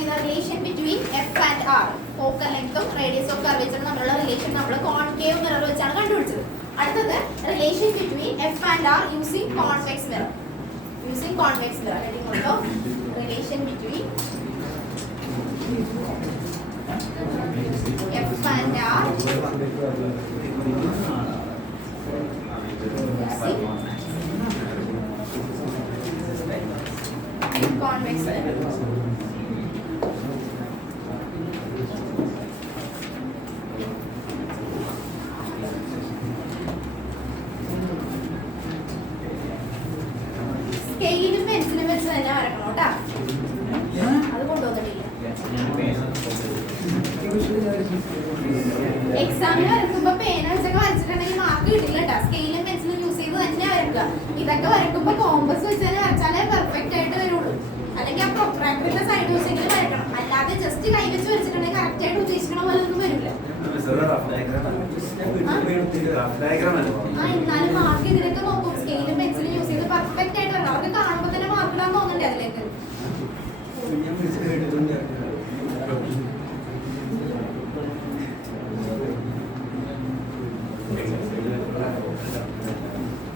Relation between F and R, focal ലെങ്ത്തും radius of കർവേച്ചറും തമ്മിലുള്ള റിലേഷൻ നമ്മൾ കോൺകേവ് മിറർ വെച്ചാണ് കണ്ടുപിടിച്ചത്. അടുത്തത് relation between F and R using convex mirror. Using convex mirror കേട്ടോ. Relation between F and R convex mirror. സ്കെയിലും പെൻസിലും വെച്ച് തന്നെ വരക്കണം കേട്ടോ. അത് കൊണ്ടുവന്നിട്ടില്ല. എക്സാമിന് വരക്കുമ്പോ പേന വെച്ചൊക്കെ വരച്ചിട്ടുണ്ടെങ്കിൽ മാർക്ക് കിട്ടില്ല കേട്ടോ. സ്കെയിലും പെൻസിലും യൂസ് ചെയ്ത് തന്നെ വരക്കുക. ഇതൊക്കെ വരക്കുമ്പോ കോമ്പസ് വെച്ച് തന്നെ വരച്ചാലേ പെർഫെക്റ്റ് ആയിട്ട് വരുള്ളൂ. അല്ലെങ്കിൽ ആ പ്രൊട്രാക്ടറിന്റെ സൈഡ് വെച്ചെങ്കിലും വരക്കണം. അല്ലാതെ ജസ്റ്റ് കൈ വെച്ച് വരച്ചിട്ടുണ്ടെങ്കിൽ കറക്റ്റ് ആയിട്ട് ഉദ്ദേശിക്കണ പോലെ ഒന്നും വരില്ല. എന്നാലും മാർക്ക് ഇതിനൊക്കെ നോക്കും. സ്കെയിലും പെൻസിലും യൂസ് ചെയ്ത് പെർഫെക്റ്റ് ആയിട്ട് വരണം. അവർക്ക് കാണുമ്പോൾ തന്നെ മാർക്ക് ഇടാൻ തോന്നുന്നുണ്ട് അതിലേക്ക്.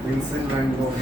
Vincent Van Gogh.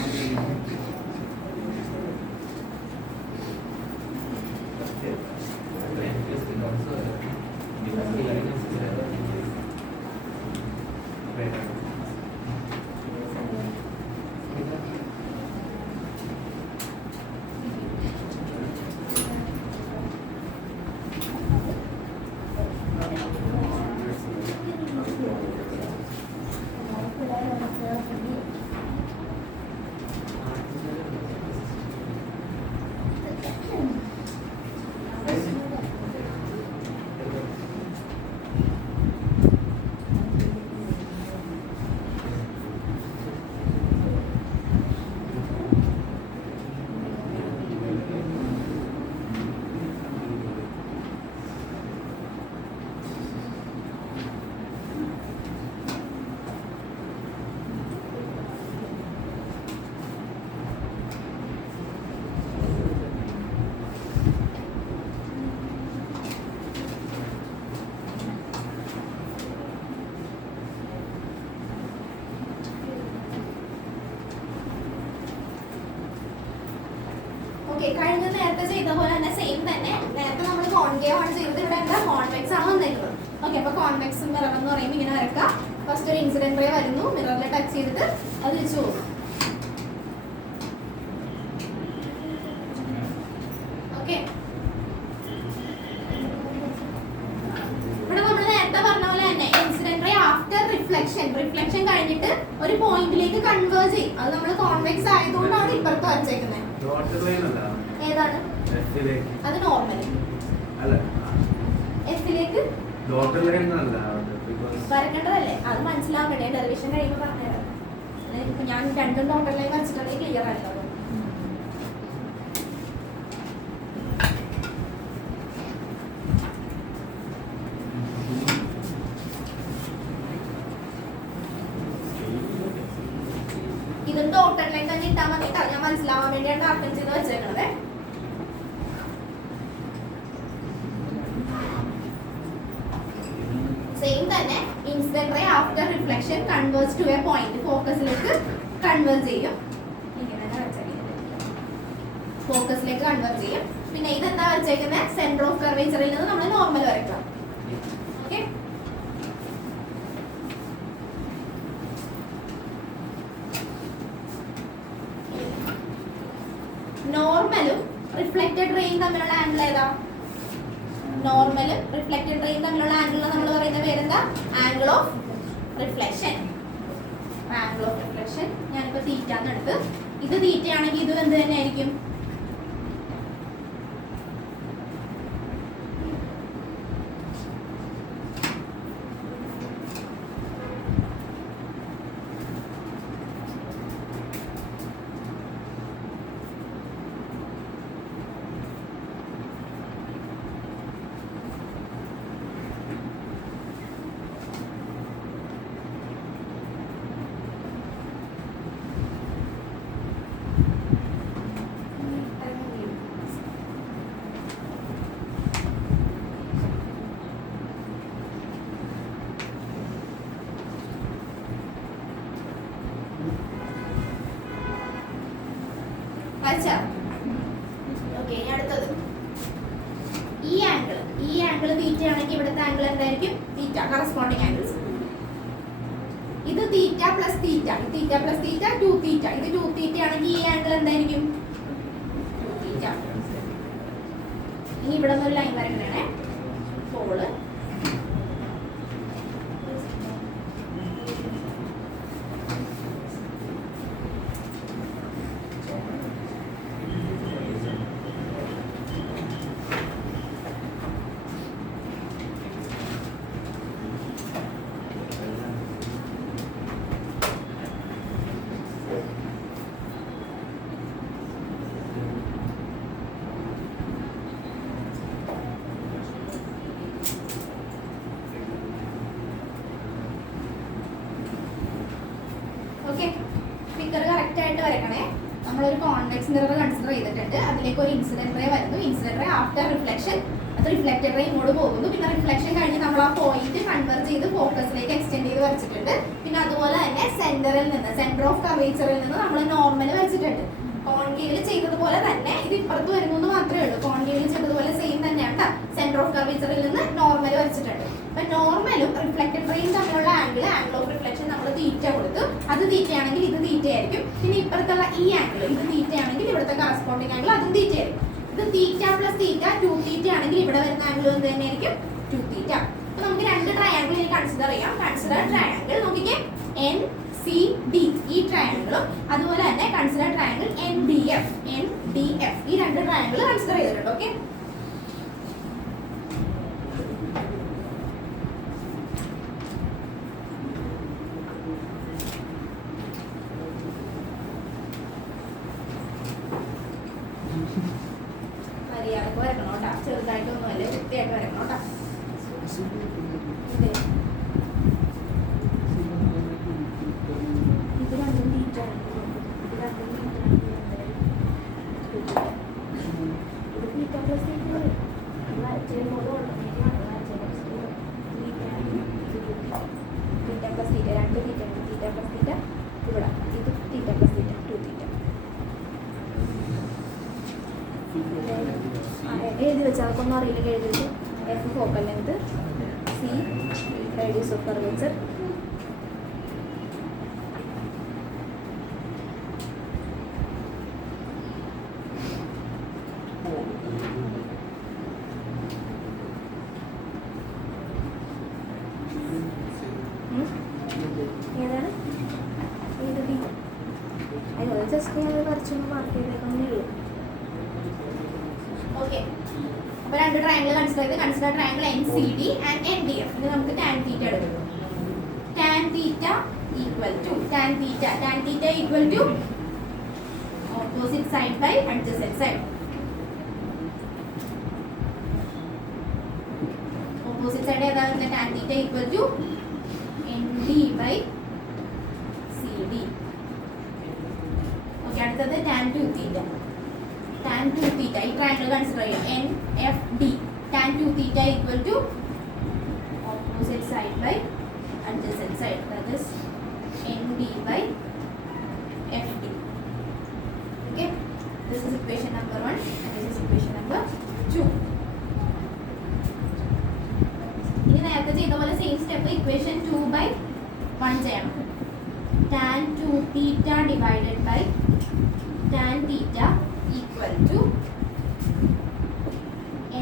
കഴിഞ്ഞ നേരത്തെ ചെയ്ത പോലെ തന്നെ സെയിം തന്നെ. നേരത്തെ നമ്മൾ കോൺകേവ് ആണ് ചെയ്തത്. ഇവിടെ എന്താ കോൺവെക്സ് ആണ് വന്നിട്ടുള്ളത്. ഓക്കെ, അപ്പൊ കോൺവെക്സ് മിറർ എന്ന് പറയുമ്പോൾ ഇങ്ങനെ വരക്കുക. ഫസ്റ്റ് ഒരു ഇൻസിഡന്റ് റേ വരുന്നു, മിററിൽ ടച്ച് ചെയ്തിട്ട് അത് തിരിച്ചു പോകും. ഓക്കെ, ഇവിടെ നമ്മൾ നേരത്തെ പറഞ്ഞ പോലെ തന്നെ ഇൻസിഡന്റ് റേ ആഫ്റ്റർ റിഫ്ലക്ഷൻ കഴിഞ്ഞിട്ട് ഒരു പോയിന്റിലേക്ക് കൺവേർജ് ചെയ്യും. അത് നമ്മൾ കോൺവെക്സ് ആയതുകൊണ്ടാണ് ഇപ്പുറത്ത് വരച്ചേക്കുന്നത്. ഏതാണ് അത്? നോർമൽ എഫിലേക്ക് വരക്കേണ്ടതല്ലേ? അത് മനസ്സിലാവണ്ടേ? ഡെറിവേഷൻ കഴിയുമ്പോൾ പറഞ്ഞുതരാം. ഞാൻ രണ്ടും ഡോട്ടർ ലൈൻ വരച്ചിട്ടുണ്ടെങ്കിൽ ക്ലിയർ ആണല്ലോ. ഇതും ഡോട്ടർ ലൈൻ തന്നെ ഇട്ടാൽ മതി. ഞാൻ മനസ്സിലാവാൻ വേണ്ടിയാണ് ഡാർക്കൻ ചെയ്ത് വെച്ചേക്കണത്. സെയിം തന്നെ incident ray after reflection converges to a point, ഫോക്കസിലേക്ക് കൺവേർസ് ചെയ്യും. ഫോക്കസിലേക്ക് കൺവേർസ് ചെയ്യും. പിന്നെ ഇതെന്താ വരച്ചേക്കുന്നത്? സെന്റർ ഓഫ് കർവേച്ചറിൽ നിന്ന് നമ്മൾ നോർമൽ വരയ്ക്കാം. ഓക്കെ, നോർമലും റിഫ്ലക്റ്റഡ് റേയും തമ്മിലുള്ള ആംഗിൾ ഏതാ? നോർമലും റിഫ്ലക്റ്റഡ് റേയും തമ്മിലുള്ള ആംഗിൾ നമ്മൾ പറയുന്ന പേരെന്താ? Angle of reflection. Angle of reflection ഞാനിപ്പോ തീറ്റാന്ന് എടുത്ത്. ഇത് തീറ്റയാണെങ്കിൽ ഇത് എന്ത് തന്നെ ആയിരിക്കും? വരച്ചാ? ഓക്കെ, ഇനി അടുത്തത് ഈ ആംഗിൾ തീറ്റ ആണെങ്കിൽ ഇവിടുത്തെ ആംഗിൾ എന്തായിരിക്കും? തീറ്റ, കറസ്പോണ്ടിങ് ആംഗിൾസ്. ഇത് theta plus theta, theta plus theta 2 തീറ്റ. ഇത് 2 തീറ്റ ആണെങ്കിൽ ഈ ആംഗിൾ എന്തായിരിക്കും? 2 തീറ്റ. ഇനി ഇവിടെ നിന്ന് ഒരു ലൈൻ വരക്കണേ, പോള് ഓക്കെ. ഫിഗർ കറക്റ്റ് ആയിട്ട് വരക്കണേ. നമ്മളൊരു കോൺവെക്സ് മിറർ കൺസിഡർ ചെയ്തിട്ടുണ്ട്. അതിലേക്ക് ഒരു ഇൻസിഡന്റ് റേ വരുന്നു. ഇൻസിഡന്റ് റേ ആഫ്റ്റർ റിഫ്ലക്ഷൻ അത് റിഫ്ലക്റ്റഡ് റേ ഇങ്ങോട്ട് പോകുന്നു. പിന്നെ റിഫ്ലക്ഷൻ കഴിഞ്ഞ് നമ്മൾ ആ പോയിന്റ് കൺവേർട്ട് ചെയ്ത് ഫോക്കസിലേക്ക് എക്സ്റ്റെൻഡ് ചെയ്ത് വരച്ചിട്ടുണ്ട്. പിന്നെ അതുപോലെ തന്നെ സെന്ററിൽ നിന്ന്, സെന്റർ ഓഫ് കർവേച്ചറിൽ നിന്ന് നമ്മൾ നോർമൽ വരച്ചിട്ടുണ്ട്. കോൺകേവിൽ ചെയ്തതുപോലെ തന്നെ ഇത് ഇപ്പുറത്ത് വരുന്നു എന്ന് മാത്രമേ ഉള്ളൂ. കോൺകേവിൽ ചെയ്തതുപോലെ സെയിം തന്നെയാണ്. സെന്റർ ഓഫ് കർവേച്ചറിൽ നിന്ന് നോർമൽ വരച്ചിട്ടുണ്ട്. അപ്പൊ നോർമലും റിഫ്ലക്റ്റഡ് റേയും തമ്മിലുള്ള ആംഗിൾ ഓഫ് റിഫ്ലക്ഷൻ നമ്മൾ തീറ്റ കൊടുത്തു. അത് തീറ്റയാണെങ്കിൽ ഇത് തീറ്റയായിരിക്കും. പിന്നെ ഇപ്പുറത്തുള്ള ഈ ആംഗിൾ ഇത് തീറ്റയാണെങ്കിൽ ഇവിടുത്തെ കറസ്പോണ്ടിങ് ആംഗിൾ അതും തീറ്റയായിരിക്കും. ഇത് തീറ്റ പ്ലസ് തീറ്റ 2 തീറ്റ ആണെങ്കിൽ ഇവിടെ വരുന്ന ആംഗിൾ എന്ത് തന്നെയായിരിക്കും? 2 തീറ്റ. അപ്പൊ നമുക്ക് രണ്ട് ട്രയാംഗിൾ ഇനി കൺസിഡർ ചെയ്യാം. കൺസിഡർ ട്രയാംഗിൾ നോക്കിക്കേ, NCD ഈ ട്രയാംഗിളും അതുപോലെ തന്നെ കൺസിഡർ ട്രയാംഗിൾ NDF ഈ രണ്ട് ട്രയാംഗിൾ കൺസിഡർ ചെയ്തിട്ടുണ്ട്. ഓക്കെ, മര്യാദക്ക് വരക്കണം കേട്ടോ, ചെറുതായിട്ടൊന്നുമല്ല, വൃത്തിയായിട്ട് വരക്കണം കേട്ടോ. ഇത് രണ്ടും തീറ്റ ആണ്. ഇത് രണ്ടും ഇത് തീറ്റ പ്ലസ് തീറ്റ പറയും. വരച്ചതുപോലെ ഓട്ടോമാറ്റിക്കാണ്. തീറ്റ പ്ലസ് തീറ്റ, രണ്ട് തീറ്റ, തീറ്റ പ്ലസ് തീറ്റ ഇവിടെ, ഇത് തീറ്റ പ്ലസ് തീറ്റ 2 തീറ്റ. എഴുതി വെച്ചാൽ അതൊന്നും അറിയില്ല. എഴുതി വെച്ചു. F focal length, C radius of curvature, ഏതാണ് എഴുതി? അയ്യോ, ജസ്റ്റ് ഞാൻ കുറച്ചൊന്ന് മാർക്ക് ചെയ്തേക്കുന്നേ ഉള്ളൂ. ഓക്കെ, അപ്പോൾ രണ്ട് ട്രയാംഗിൾ കൺസിഡർ ചെയ്ത് consider triangle NCD and NDF. ഇത് നമുക്ക് tan തീറ്റ എടുക്കും. tan theta equal to opposite side by adjacent side. Opposite side ഏതാ വരുന്നത്? tan theta equal to ND by CD. Okay, അടുത്തത് tan 2 തീറ്റ. tan 2 തീറ്റ ഈ triangle consider ചെയ്യാം. NFD tan 2 theta equal to opposite side by adjacent side, that is ND by FD. Okay, this is equation number 1 and this is equation number 2. ഇനി നേരത്തെ ചെയ്ത പോലെ same step equation 2/1 ചെയ്യണം. tan 2 theta divided by tan theta equal to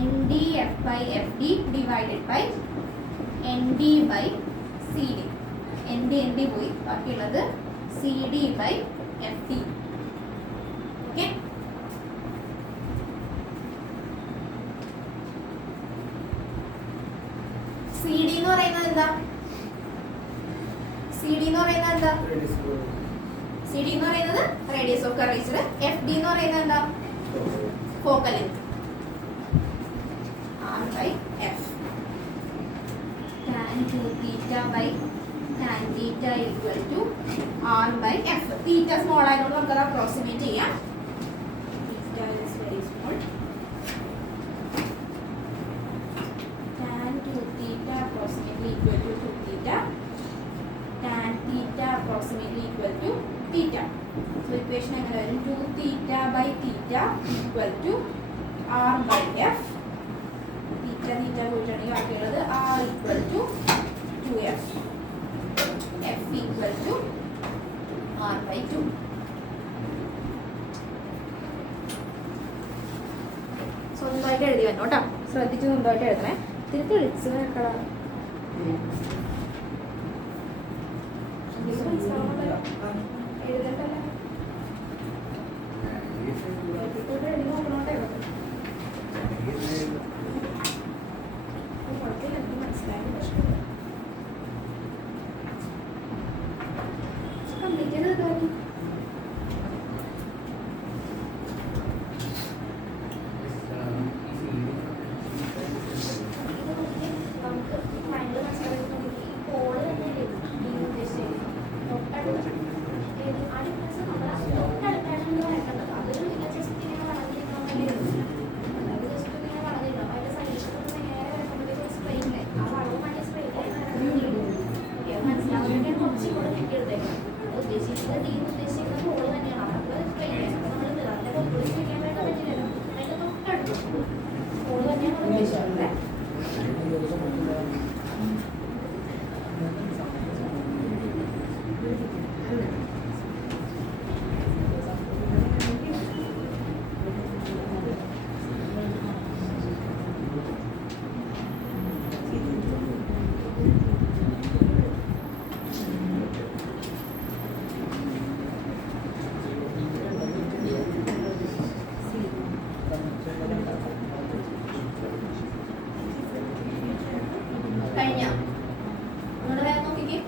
NDF by FD divided by ND by CD. ND പോയി, ബാക്കിയുള്ളത് CD by FD. Okay, CD എന്ന് പറയുന്നത് എന്താ? CD എന്ന് പറയുന്നത് എന്താ? CD എന്ന് പറയുന്നത് റേഡിയസ് ഓഫ് കർവേച്ചർ. FD എന്ന് പറയുന്നത് എന്താ? Focal length. R by F. Tan 2 theta by tan theta equal to R by F. Theta small ആയതുകൊണ്ട് നമുക്ക് അത് അപ്രോക്സിമേറ്റ് ചെയ്യാം. Theta is very small. Tan 2 theta approximately equal to 2 theta. Tan theta approximately equal to theta. So equation എങ്ങനെ വരും? 2θ/θ = r/f. θ പോയിട്ടുണ്ടെങ്കിൽ ബാക്കിയുള്ളത് r = 2f. f = r/2. സ്വന്തമായിട്ട് എഴുതി വന്നോ കേട്ടോ. ശ്രദ്ധിച്ച് സ്വന്തമായിട്ട് എഴുതണേ. തിരിച്ച് വിളിച്ച് കേൾക്കണം. എഴുതണ്ടല്ലോ. എഴുതി നോക്കണോട്ടെ. കുഴപ്പമില്ല, എനിക്ക് മനസ്സിലായ പ്രശ്നമില്ല. കംപ്ലീറ്റ് ചെയ്ത് കിട്ടുമോ? കഴിഞ്ഞ ഒന്നുകൂടെ വേഗം നോക്കിക്കേ.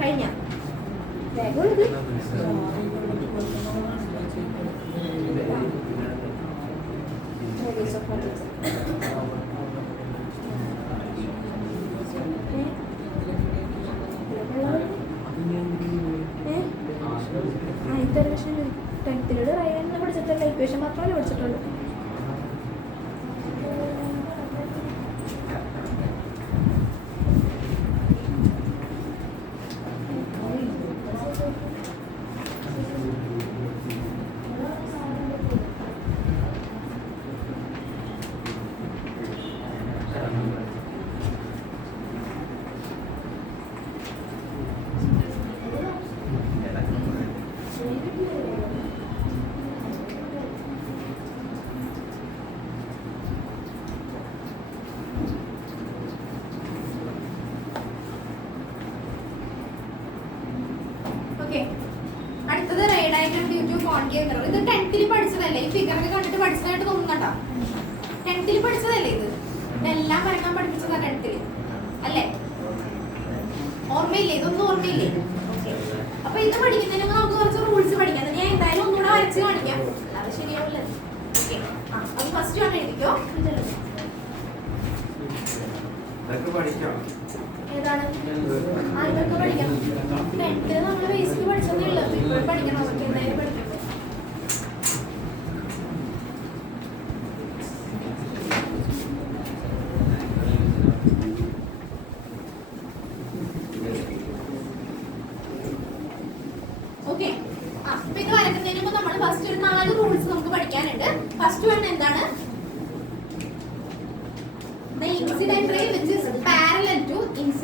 കഴിഞ്ഞ വേഗം ഇത് ടെൻത്തിലൂടെ റൈവെന്ന് പഠിച്ചിട്ടുള്ള ഇക്വേഷൻ മാത്രമല്ലേ പഠിച്ചിട്ടുള്ളൂ. അടുത്തത് റേഡായിട്ട് ഇത് 10th പഠിച്ചതല്ലേ? ഈ ഫിഗറൊക്കെ കണ്ടിട്ട് പഠിച്ചതായിട്ട് തോന്നുന്നുണ്ടോ? 10th പഠിച്ചതല്ലേ ഇത്? ഇതെല്ലാം വരക്കാൻ പഠിപ്പിച്ചതാ 10th അല്ലേ? ഓർമ്മയില്ലേ? ഇതൊന്നും ഓർമ്മയില്ലേ? അപ്പൊ ഇത് പഠിക്കുന്നതിന് നമുക്ക് കുറച്ച് റൂൾസ് പഠിക്കാം. ഞാൻ എന്തായാലും ഒന്നുകൂടെ വരച്ച് കാണിക്കാം. അത് ശരിയാവില്ല. അത് ഫസ്റ്റ് ആണ് എഴുതിക്കോ. ഏതാണ് ഇതൊക്കെ പഠിക്കണം. 10th നമ്മൾ ബേസിക് പഠിച്ചതേ ഉള്ളൂ. ഇപ്പോൾ പഠിക്കണം. അവർക്ക് എന്തായാലും പഠിക്കണം.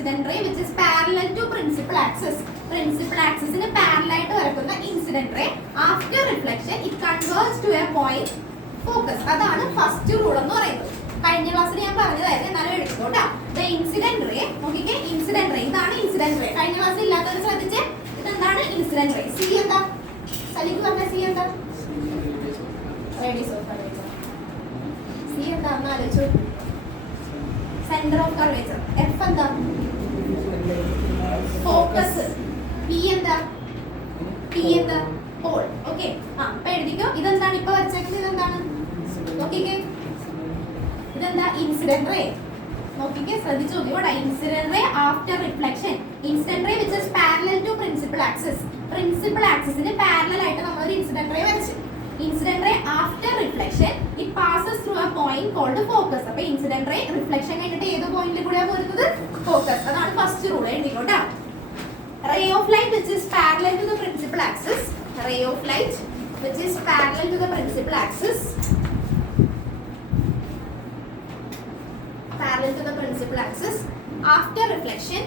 Incident ray which is parallel to principal axis. Principal ആക്സിസിന് പാരലൽ ആയിട്ട് വരക്കുന്ന incident ray after reflection it converges to a point focus. അതാണ് ഫസ്റ്റ് റൂൾ എന്ന് പറയുന്നത്. കഴിഞ്ഞ ക്ലാസ്സിൽ ഞാൻ പറഞ്ഞതായിരുന്നു, എന്നാലും എടുത്തോട്ടാ. ദ ഇൻസിഡന്റ് റേ നോക്കിക്കേ, ഇൻസിഡന്റ് റേ ഇതാണ് ഇൻസിഡന്റ് റേ. കഴിഞ്ഞ ക്ലാസ്സിൽ ഇല്ലാത്തവർ ശ്രദ്ധിച്ച്, ഇതെന്താണ് ഇൻസിഡന്റ് റേ. സി എന്താ? സലിക്ക് പറഞ്ഞ സി എന്താ? Radius of curvature. സി എന്താന്ന് ആലോചിച്ചു. Centre of curvature. എഫ് എന്താ? ഫോക്കസ്. പി എന്താ? പി എന്താ? പോൾ. ഓക്കെ, അപ്പൊ എഴുതിക്കോ. ഇതെന്താണ് ഇപ്പൊ വരച്ചേക്കുന്നത്? ഇതെന്താണ് നോക്കിക്കേ, ഇതെന്താ? Incident ray. നോക്കിക്കേ, ശ്രദ്ധിച്ചു നോക്കിയോടാ. Incident ray after reflection. Incident ray which is parallel to principal axis. Principal ആക്സിസിന് പാരലൽ ആയിട്ട് നമ്മൾ ഒരു ഇൻസിഡന്റ് റേ വരച്ചു. Incident ray after reflection it passes through a point called focus. അപ്പൊ ഇൻസിഡന്റ് റേ റിഫ്ലക്ഷൻ കഴിഞ്ഞിട്ട് ഏത് പോയിന്റിൽ കൂടെയാണ് പോരുന്നത്? ഫോക്കസ്. അതാണ് ഫസ്റ്റ് റൂൾ. എഴുതിക്കോട്ടാ. Ray of light which is parallel to the principal axis. Ray of light which is parallel to the principal axis, parallel to the principal axis after reflection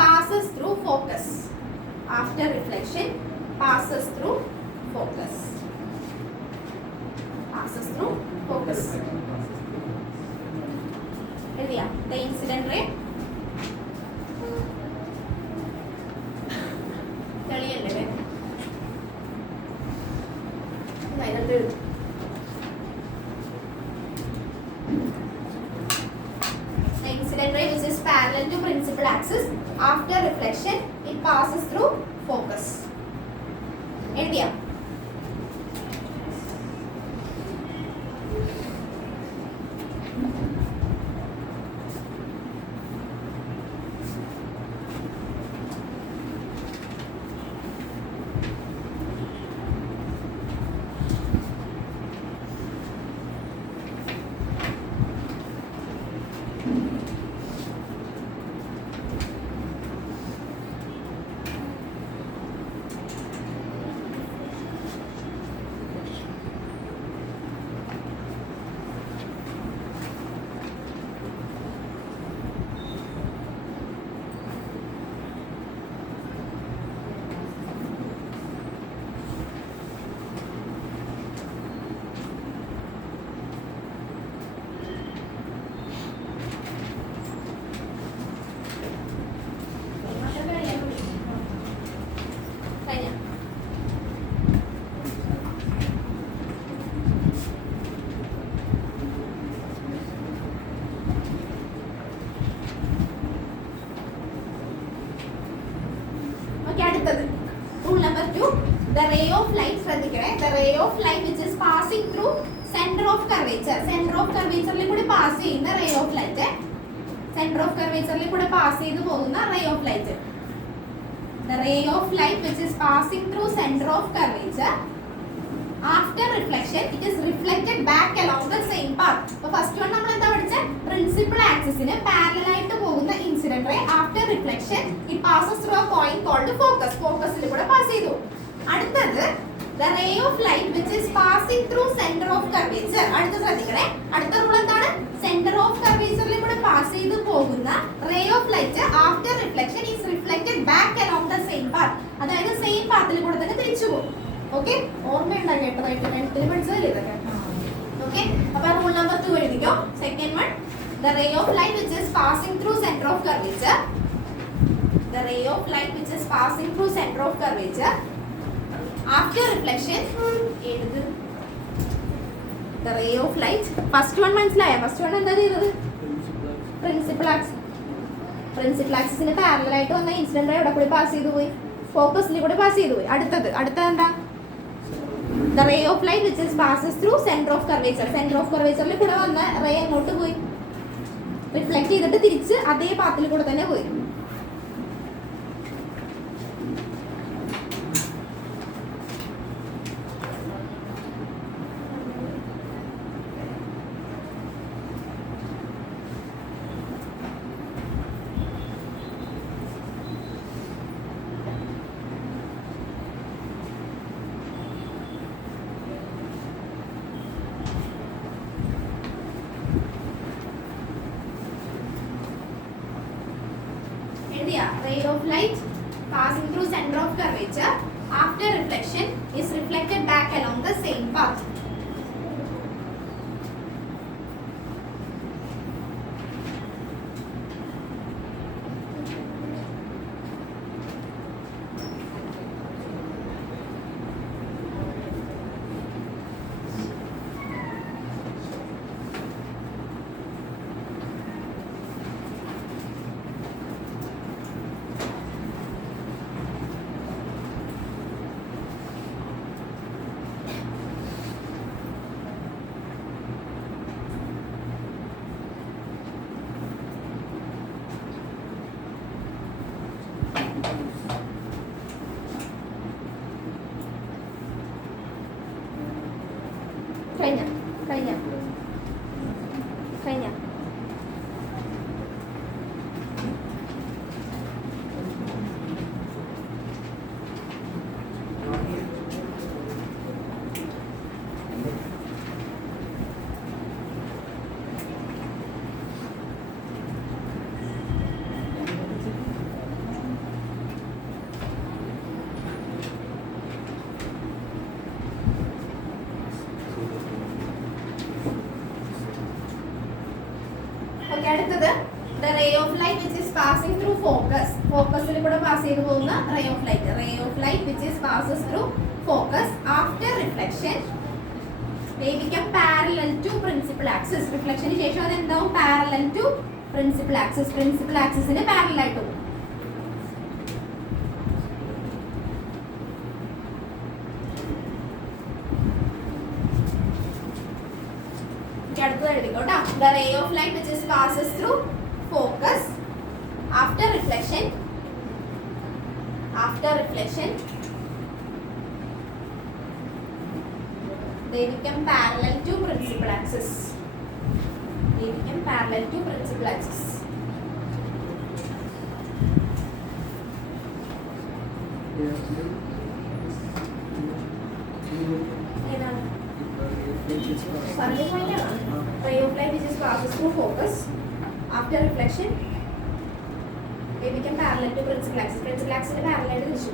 passes through focus. After reflection passes through focus. എഴുതിയാ? The incident ray തെളിയല്ലേ? അതിനകത്ത് എഴുതും. The incident ray which is parallel to principal axis after reflection it passes through focus. എഴുതിയാ? Rule number 2, the ray of light ശ്രദ്ധിക്കണേ. The ray of light which is passing through center of curvature. Center of curvature കൂടി pass ചെയ്യുന്ന ray of light. Center of curvature കൂടി pass ചെയ്തു പോകുന്ന ray of light. The ray of light which is passing through center of curvature after reflection it is reflected back along the same path. അപ്പോൾ first one നമ്മൾ എന്താ പഠിച്ചത്? Principal ആക്സിസിന് parallel ആയിട്ട് പോകുന്ന incident ray after reflection it passes through a point called focus. ഫോക്കസിൽ കൂടെ pass ചെയ്തു. അടുത്തത് the ray of light which is passing through center of curvature. അടുത്ത ശ്രദ്ധിക്കണേ. അടുത്ത റൂൾ എന്താണ്? സെന്റർ ഓഫ് കർവേച്ചറിൽ കൂടെ പാസ് ചെയ്തു പോകുന്ന ray of light after reflection is reflected back along the same path. അതായത് സെയിം പാത്തിൽ കൂടെ തന്നെ തിരിച്ചു പോകും. ഓക്കെ, ഓർമ്മയുണ്ടോ കേട്ടതായിട്ട്? ടെൻത്തിൽ പഠിച്ചതല്ലേ ഇതൊക്കെ? ഓക്കെ, അപ്പൊ റൂൾ നമ്പർ 2 എഴുതിക്കോ. Second one, the ray of light which is passing through center of curvature. The ray of light which is passing through center of curvature after reflection എഴുത്. The ray of light, first one മനസ്സിലായോ? First one എന്താ ചെയ്തത്? Principal axis. Principal ആക്സിസിന് parallel ആയിട്ട് വന്ന incident ray എവിടെ കൂടി pass ചെയ്തു പോയി? ഫോക്കസിൽ കൂടി പാസ് ചെയ്തു പോയി. അടുത്തത് എന്താ? The ray of light which is passes through center of curvature. Center of curvature കൂടെ വന്ന റേ എങ്ങോട്ട് പോയി? റിഫ്ലക്ട് ചെയ്തിട്ട് തിരിച്ച് അതേ പാത്തിൽ കൂടെ തന്നെ പോയി. ray of light passing through center of curvature after reflection is reflected back along the same path. കഴിഞ്ഞ അടുത്തത് the ray of light which is passing through ഫോക്കസിൽ കൂടെ പാസ് ചെയ്തു പോകുന്ന ray of light which is passes through focus after reflection they become parallel to principal axis. റിഫ്ലക്ഷന് ശേഷം അത് എന്താവും? parallel to principal axisന് parallel ആയിട്ട് പോകും. The ray of light which is passes through focus after reflection they become parallel to principal axis. Ray of light which is passes through focus after reflection they become parallel to principal axis ന്റെ parallel ആയിട്ട് തിരിച്ചു.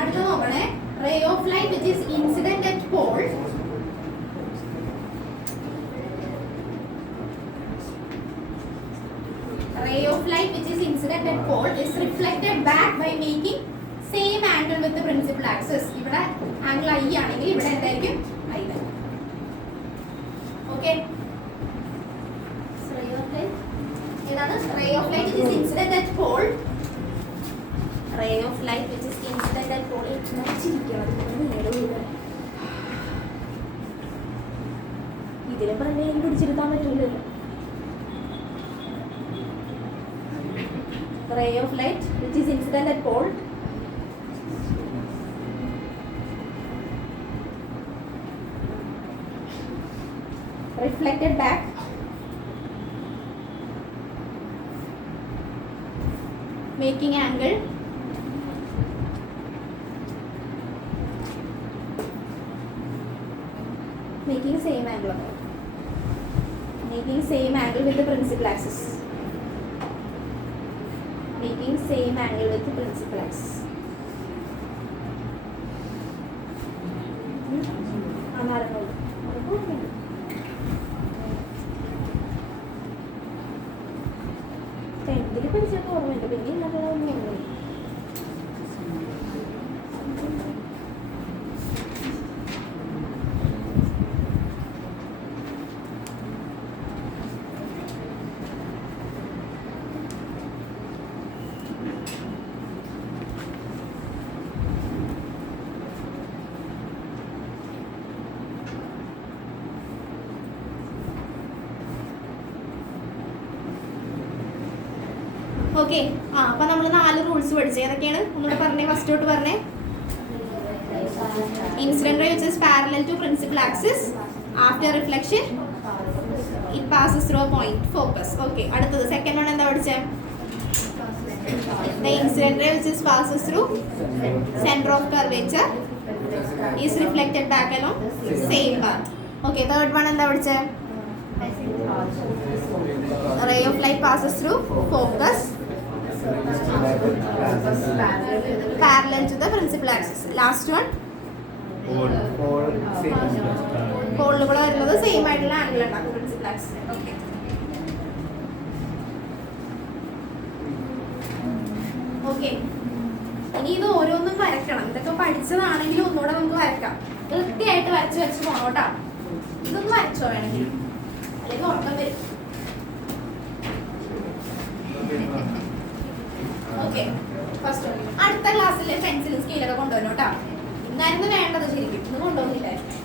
അടുത്ത നോക്കണേ. Ray of light which is incident at pole ray of light which is incident at pole is reflected back by making same angle with the principal axis. ഇവിടെ angle I ആണെങ്കിൽ ഇവിടെ എന്തായിരിക്കും I തന്നെ. Okay. ray of light ഏതാണ്? ray of light which is incident at pole. ray of light which is incident at pole. ഇതിലെ പറഞ്ഞേ പിടിച്ചെടുക്കാൻ പറ്റൂലല്ലോ. Ray of light which is incident at pole reflected back making angle making same angle with the principal axis. Making same angle with the principal axis. പഠിച്ചൊക്കെ ഓർമ്മയുണ്ട്, പിന്നെ ഇന്നത്തെ ഓർമ്മയുണ്ട്. Okay. അപ്പൊ നമ്മൾ 4 റൂൾസ് പഠിച്ചു. ഏതൊക്കെയാണ് ഒന്നുകൂടെ പറഞ്ഞേ? ഫസ്റ്റ് തൊട്ട് പറഞ്ഞേ. Incident ray which is parallel to principal axis. After reflection it passes through a point focus. Okay. അടുത്തത് സെക്കൻഡ് വൺ എന്താ പഠിച്ചേ? The incident ray which is passes through center of curvature is reflected back along same path. Okay. Third one എന്താ പഠിച്ചേ? Ray of light passes through focus parallel to the principal axis. Last one pole കൂടെ വരുന്നത് same ആയിട്ടുള്ള angle ഉണ്ടാക്കും principal axis. Okay. Okay. ഇനി ഇത് ഓരോന്നും വരക്കണം. ഇതൊക്കെ പഠിച്ചതാണെങ്കിലും ഒന്നുകൂടെ നമുക്ക് വരക്കാം. കൃത്യമായിട്ട് വരച്ച് പോകണം കേട്ടോ. ഇതൊന്ന് വരച്ചോ വേണമെങ്കിൽ, അല്ലെങ്കിൽ ഉറക്കം വരും. ഓക്കെ. ഫസ്റ്റ് അടുത്ത ക്ലാസ്സിലെ പെൻസിലും സ്കെയിലൊക്കെ കൊണ്ടുവരണം കേട്ടോ. ഇന്നായിരുന്നു വേണ്ടത്, ശരിക്കും ഇന്ന് കൊണ്ടുവന്നില്ലായിരുന്നു.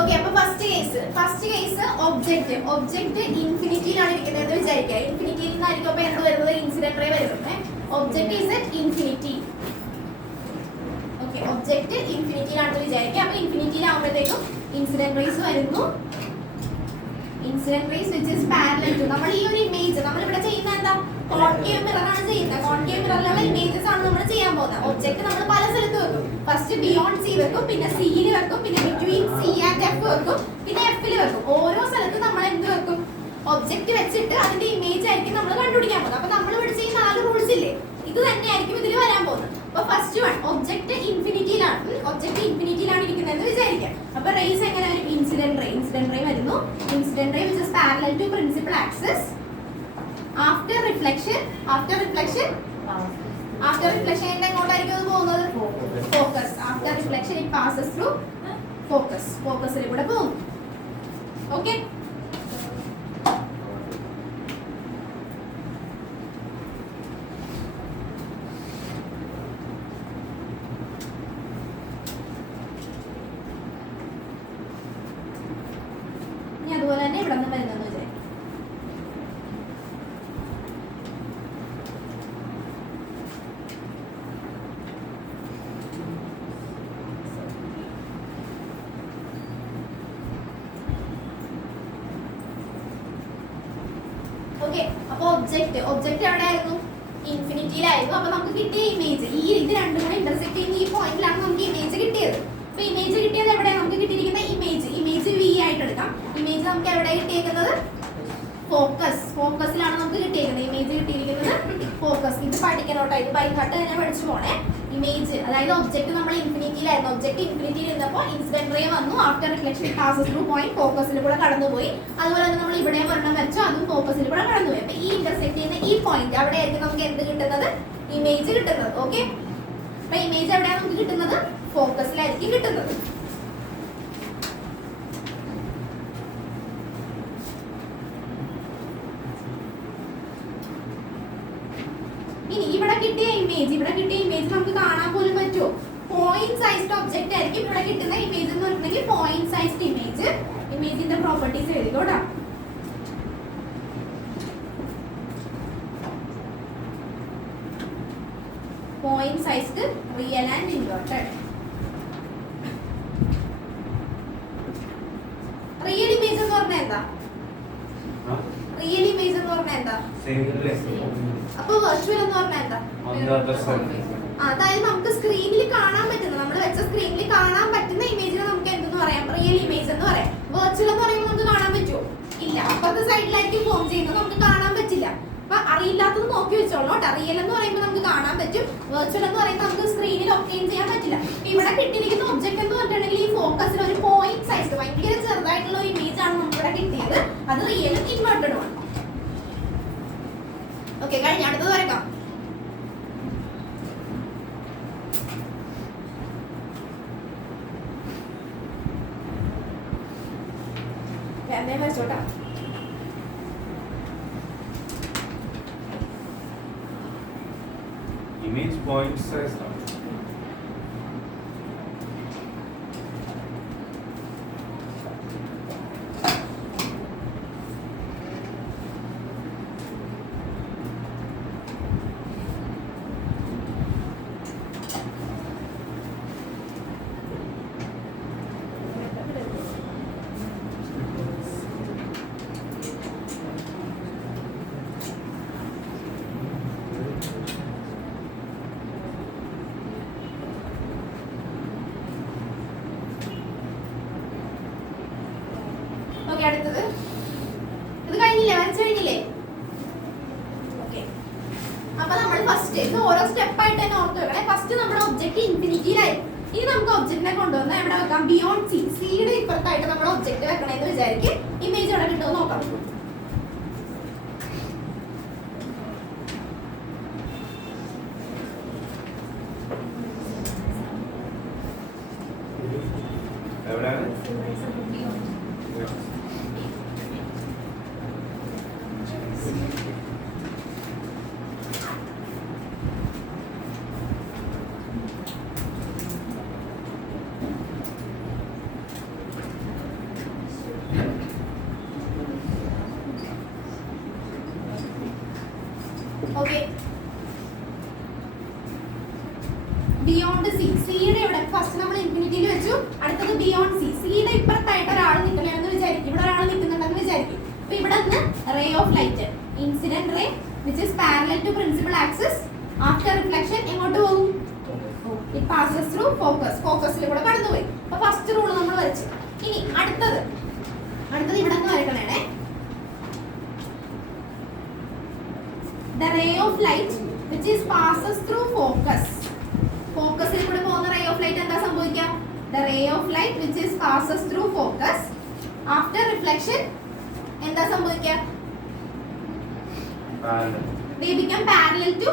ഓക്കെ. അപ്പൊ ഫസ്റ്റ് കേസ് ഒബ്ജക്റ്റ് ഇൻഫിനിറ്റിയിലാണ് ഇരിക്കുന്നത് വിചാരിക്കുക. ഇൻഫിനിറ്റിയിൽ നിന്നായിരിക്കും അപ്പൊ എന്ത് വരുന്നത്? ഇൻസിഡന്റ് റേ വരുന്നത്. Object is at infinity. Okay. Object ഇൻഫിനിറ്റിയിലാണെന്ന് വിചാരിക്കുക. അപ്പൊ ഇൻഫിനിറ്റിയിലാവുമ്പോഴത്തേക്കും ഇൻസിഡന്റ് റേസ് വരുന്നു. Incident rays which is parallel to നമ്മൾ ഈ ഒരു ഇമേജ് നമ്മൾ ഇവിടെ ചെയ്യുന്ന എന്താ? കോൺകേവ് മിറർ ആണ് ചെയ്യുന്നത്. കോൺകേവ് മിററിലുള്ള ഇമേജസ് ആണ് നമ്മൾ ചെയ്യാൻ പോകുന്നത്. ഒബ്ജക്റ്റ് നമ്മൾ പല സ്ഥലത്ത് വെക്കും. ഫസ്റ്റ് ബിയോണ്ട് സി വെക്കും, പിന്നെ സിയിൽ വെക്കും, പിന്നെ ബിറ്റ്വീൻ സി ആൻഡ് എഫ് വെക്കും, പിന്നെ എഫിൽ വെക്കും. ഓരോ സ്ഥലത്തും നമ്മൾ എന്ത് വെക്കും? ഒബ്ജക്റ്റ് വെച്ചിട്ട് അതിന്റെ ഇമേജ് ആയിരിക്കും നമ്മൾ കണ്ടുപിടിക്കാൻ പോകുന്നത്. അപ്പൊ നമ്മൾ പഠിച്ച ഈ 4 റൂൾസ് ഇല്ലേ, ഇത് തന്നെയായിരിക്കും ഇതിൽ വരാൻ പോകുന്നത്. അപ്പൊ ഫസ്റ്റ് വൺ ഒബ്ജക്റ്റ് ഇൻഫിനിറ്റിയിലാണ് ഇരിക്കുന്നതെന്ന് വിചാരിക്കാം. അപ്പൊ റേസ് എങ്ങനെ വരും? ഇൻസിഡന്റ് റേ വരുന്നു. Incident ray which is parallel to principal axis. After reflection എങ്ങോട്ടായിരിക്കും അത് പോകുന്നത്? Focus. After reflection it passes through ഫോക്കസിൽ കൂടെ പോകും. ഓക്കെ. അതുപോലെ തന്നെ ഇവിടെ നിന്ന് വരുന്നെന്ന് വിചാരിക്കും. അപ്പൊ ഒബ്ജക്റ്റ് എവിടെയായിരുന്നു? ഇൻഫിനിറ്റിയിലായിരുന്നു. അപ്പൊ നമുക്ക് കിട്ടിയ ഇമേജ് ഇത് രണ്ടും കൂടെ ഇന്റർസെക്ട് ചെയ്യുന്ന ഈ പോയിന്റിലാണ് നമുക്ക് ഇമേജ് കിട്ടിയത്. അപ്പൊ ഇമേജ് കിട്ടിയത് എവിടെയാണ്? നമുക്ക് കിട്ടിയിരിക്കുന്ന ഇമേജ് വി ആയിട്ട് എടുക്കാം. ഇമേജ് നമുക്ക് എവിടെ കിട്ടിയിരിക്കുന്നത്? ഫോക്കസിലാണ് നമുക്ക് കിട്ടിയിരിക്കുന്നത്. ഇമേജ് കിട്ടിയിരിക്കുന്നത് ഫോക്കസ്. ഇത് പഠിക്കണോട്ടോ, ഇത് ബൈ ഹാർട്ട് തന്നെ പഠിച്ചു പോണേ. ഇമേജ് അതായത് ഒബ്ജക്റ്റ് നമ്മൾ ഇൻഫിനിറ്റിയിലായിരുന്നു. ഒബ്ജക്റ്റ് ഇൻഫിനിറ്റിയിൽ ഇരുന്നപ്പോൾ ഇൻസിഡന്റ് റേ വന്നു. After reflection passes through point ഫോക്കസിൽ കൂടെ കടന്നുപോയി. അതുപോലെ തന്നെ നമ്മൾ ഇവിടെ ഒരെണ്ണം വരച്ചു, അതും ഫോക്കസിൽ കൂടെ കടന്നുപോയി. അപ്പൊ ഈ ഇന്റർസെക്ട് ചെയ്യുന്ന ഈ പോയിന്റ് അവിടെ ആയിരിക്കും നമുക്ക് എന്ത് കിട്ടുന്നത്? ഇമേജ് കിട്ടുന്നത്. ഓക്കെ, അപ്പൊ ഇമേജ് എവിടെയാണ് നമുക്ക് കിട്ടുന്നത്? ഫോക്കസിലായിരിക്കും കിട്ടുന്നത്. ഇനി ഇവിടെ കിട്ടിയ ഇമേജ് നമുക്ക് കാണാൻ പോലും പറ്റുമോ? പോയിന്റ് സൈസ്ഡ് ഒബ്ജക്റ്റ് ആയിരിക്കും ഇവിടെ കിട്ടുന്ന ഇമേജ് എന്ന് പറഞ്ഞിട്ടുണ്ടെങ്കിൽ പോയിന്റ് സൈസ്ഡ് ഇമേജ്. ഇമേജിന്റെ പ്രോപ്പർട്ടീസ് എഴുതിക്കോട്ടാ. Point sized real and inverted. Real image എന്ന് പറഞ്ഞാൽ എന്താ? റിയൽ ഇമേജ് എന്ന് പറഞ്ഞാൽ എന്താ? അപ്പൊ വെർച്വൽ എന്ന് പറഞ്ഞാൽ എന്താ? അതായത് നമുക്ക് സ്ക്രീനിൽ കാണാൻ പറ്റുന്ന, നമ്മൾ വെച്ച സ്ക്രീനിൽ കാണാൻ പറ്റുന്ന ഇമേജിനെ നമുക്ക് എന്തെന്ന് പറയാം? റിയൽ ഇമേജ് എന്ന് പറയാം. വെർച്വൽ എന്ന് പറയുമ്പോൾ നമുക്ക് കാണാൻ പറ്റുമോ? ഇല്ല. അപ്പുറത്തെ സൈഡിലായിരിക്കും ഫോം ചെയ്യുന്നത്, നമുക്ക് കാണാൻ പറ്റില്ല. അപ്പൊ അറിയില്ലാത്തത് നോക്കി വെച്ചോളൂ കേട്ടോ. റിയൽ എന്ന് പറയുമ്പോൾ നമുക്ക് കാണാൻ പറ്റും. വെർച്വൽ എന്ന് പറയുമ്പോൾ നമുക്ക് സ്ക്രീനിൽ ഒക്കെയും ചെയ്യാൻ പറ്റില്ല. ഇവിടെ കിട്ടിയിരിക്കുന്ന ഒബ്ജക്റ്റ് എന്ന് പറഞ്ഞിട്ടുണ്ടെങ്കിൽ ഈ ഫോക്കസിൽ ഒരു പോയിന്റ് സൈസ് ഭയങ്കര ചെറുതായിട്ടുള്ള ഒരു ഇമേജ് ആണ് നമുക്ക് ഇവിടെ കിട്ടിയത്. അത് റിയലും ഇൻവേർട്ടഡും ആണ്. ഓക്കെ, കഴിഞ്ഞ അടുത്തത് വരക്കാം. വരച്ചോട്ടാ. Image point size ആണ്. അടുത്തത് ഇത് കഴിഞ്ഞില്ലേ? വരച്ചു കഴിഞ്ഞില്ലേ? ഓക്കെ, അപ്പൊ നമ്മൾ ഫസ്റ്റ് ഇത് ഓരോ സ്റ്റെപ്പായിട്ട് തന്നെ ഓർത്ത് വെക്കണേ. ഫസ്റ്റ് നമ്മുടെ ഒബ്ജക്റ്റ് ഇൻഫിനിറ്റിയിലായി. ഇനി നമുക്ക് ഒബ്ജക്റ്റിനെ കൊണ്ടുവന്ന് എവിടെ വെക്കാം? ബിയോണ്ട് സിയുടെ ഇപ്പുറത്തായിട്ട് നമ്മുടെ ഒബ്ജക്റ്റ് വെക്കണമെന്ന് വിചാരിക്കും. ഇമേജ് എവിടെ കിട്ടുമെന്ന് നോക്കാം. എവിടെയാണ്? ഓക്കെ, ബിയോണ്ട് സിയുടെ ഇവിടെ ഫസ്റ്റ് നമ്മൾ ഇൻഫിനിറ്റിയിൽ വെച്ചു. അടുത്തത് ബിയോണ്ട് സിയുടെ ഇപ്പുറത്തായിട്ട് ഒരാൾ നിൽക്കണമെന്ന് വിചാരിക്കും. ഇവിടെ ഒരാൾ നിൽക്കുന്നുണ്ടെന്ന് വിചാരിക്കും. അപ്പൊ ഇവിടെ നിന്ന് ray of light, incident ray which is parallel to principal axis. After reflection എങ്ങോട്ട് പോകും? It passes through focus. ഫോക്കസിൽ കൂടെ കടന്നുപോയി. അപ്പൊ ഫസ്റ്റ് റൂൾ നമ്മൾ വരച്ചു. ഇനി അടുത്തത് ഇവിടെ നിന്ന് വരക്കണേ. The ray of light which is passes through focus. ഫോക്കസിൽ കൂടെ പോകുന്ന ray of light എന്താ സംഭവിക്കുക? The ray of light which is passes through focus after reflection എന്താ സംഭവിക്കുക? They become parallel to.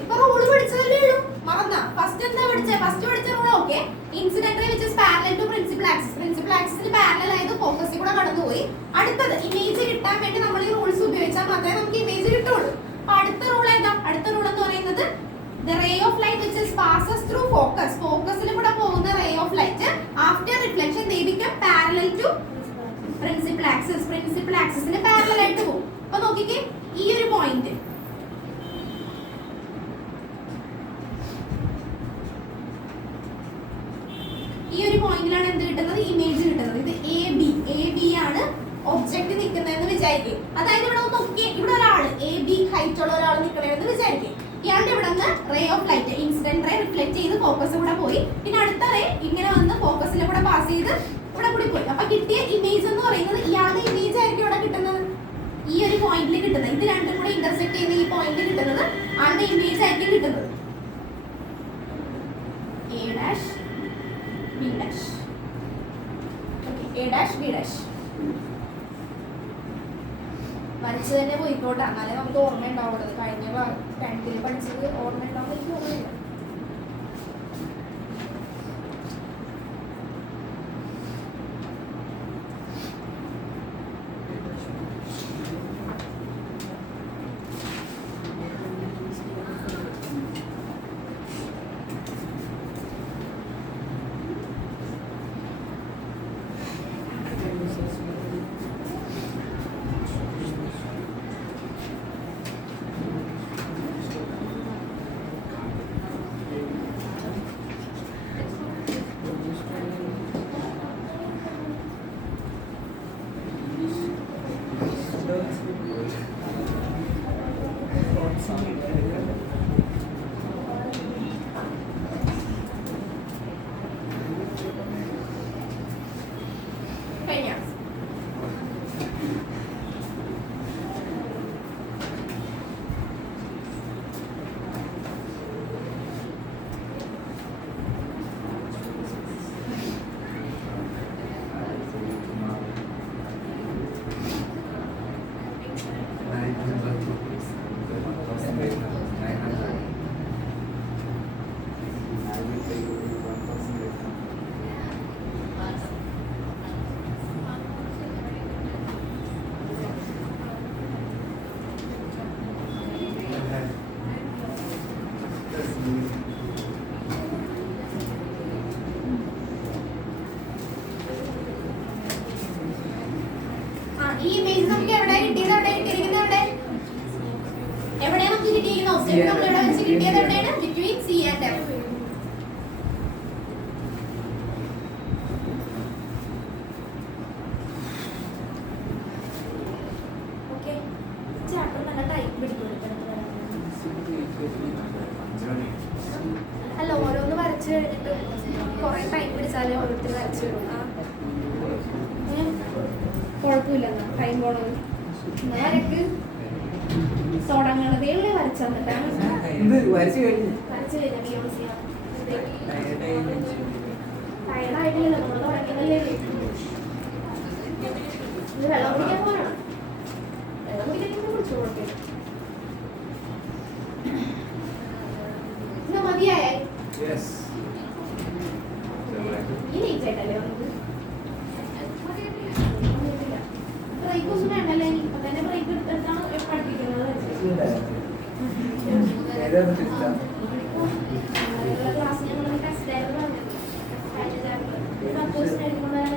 ഇപ്പൊ റൂൾ പഠിച്ചതല്ലേ ഉള്ളൂ, മറന്ന? ഫസ്റ്റ് എന്താ പഠിച്ചത്? ഫസ്റ്റ് പഠിച്ച rule okay. Incident ray which is parallel to principal axis. Principal ആക്സിസിൽ പാരലൽ ആയത് ഫോക്കസിൽ കൂടെ കടന്നുപോയി. അടുത്തത് ഇമേജ് കിട്ടാൻ വേണ്ടി നമ്മൾ ഈ റൂൾസ് ഉപയോഗിച്ചാൽ മാത്രമേ നമുക്ക് ഇമേജ് കിട്ടുള്ളൂ. അപ്പൊ അടുത്ത റൂൾ എന്താ? അടുത്ത റൂൾ എന്ന് പറയുന്നത് the ray of light which is passes through focus. ഫോക്കസിൽ കൂടെ പോകുന്ന ray of light after reflection they become parallel to principal axis. Principal ആക്സിസിന് പാരലൽ ആയിട്ട് പോകും. അപ്പൊ നോക്കിക്കേ, ഈ ഒരു പോയിന്റ് പോയിന്റിലാണ് എന്ത് കിട്ടുന്നത്? ഇമേജ് കിട്ടുന്നത്. ഇത് എ ബി ആണ് ഒബ്ജക്റ്റ് നിൽക്കുന്നതെന്ന് വിചാരിക്കും. അതായത് ഇവിടെ ഒന്ന് നോക്കിയേ, ഇവിടെ ഒരാൾ AB ഹൈറ്റ് ഉള്ള ഒരാൾ നിൽക്കണമെന്ന് വിചാരിക്കും. ഇയാളുടെ ഇവിടെ നിന്ന് ray of light incident ray reflect ചെയ്ത് ഫോക്കസ് കൂടെ പോയി, പിന്നെ അടുത്ത റേ ഇങ്ങനെ വന്ന് ഫോക്കസിലെ കൂടെ പാസ് ചെയ്ത് ഇവിടെ കൂടി പോയി. അപ്പൊ കിട്ടിയ ഇമേജ് എന്ന് പറയുന്നത് ഇയാളുടെ ഇമേജ് ആയിരിക്കും ഇവിടെ കിട്ടുന്നത്, ഈ ഒരു പോയിന്റിൽ കിട്ടുന്നത്. ഇത് രണ്ടും കൂടെ ഇന്റർസെക്ട് ചെയ്യുന്ന ഈ പോയിന്റിൽ കിട്ടുന്നത് ആളുടെ ഇമേജ് ആയിരിക്കും കിട്ടുന്നത്. A dash B dash. Okay, A dash B dash. വരച്ച് തന്നെ പോയിക്കോട്ടെ, എന്നാലേ നമുക്ക് ഓർമ്മ ഉണ്ടാവുള്ളത്. കഴിഞ്ഞ 10th പഠിച്ചത് ഓർമ്മ ഉണ്ടാവുന്ന എനിക്ക് ഓർമ്മയില്ല. കഴിഞ്ഞോ? ഈ ഇമേജ് നമുക്ക് എവിടെ കിട്ടിയത്? എവിടെ കിട്ടിയിരിക്കുന്നത്? എവിടെയാണ് നമുക്ക് കിട്ടിയിരിക്കുന്നത്? ഒബ്ജക്റ്റ് നമ്മൾ ഇവിടെ വെച്ച് കിട്ടിയത് എവിടെയാണ്? Between C and F. Okay, chapter നല്ല ടൈപ്പ് പിടിക്കും. അല്ല, ഓരോന്ന് വരച്ച് കഴിഞ്ഞിട്ട് കുറെ ടൈം പിടിച്ചാലേ ഓരോരുത്തർ വരച്ച് വരും. കുഴപ്പമില്ല, ടൈം പോണത് വരക്ക് തുടങ്ങണതേ ഉള്ളേ. വരച്ചു തന്നിട്ടാണ് വരച്ച് കഴിഞ്ഞാൽ ടയർഡായിട്ടില്ല, നമ്മൾ തുടങ്ങിയതല്ലേ. ഇത് വെള്ളം കുടിക്കാൻ പോകണം, വെള്ളം കുടിക്കാൻ കുടിച്ചു കുഴപ്പമില്ല. ഇത് മതിയായി ഈ ലേറ്റായിട്ടല്ലേ വന്നത്? ബ്രേക്കൊന്നും വേണ്ടല്ലേ, ഇപ്പൊ തന്നെ ബ്രേക്ക് എടുത്തിട്ടാണ് പഠിപ്പിക്കുന്നത്. ക്ലാസ് ഞങ്ങൾ ടെസ്റ്റ് ആയിരുന്നു പറഞ്ഞത്. സപ്പോസ് എടുക്കുമ്പോഴാണ്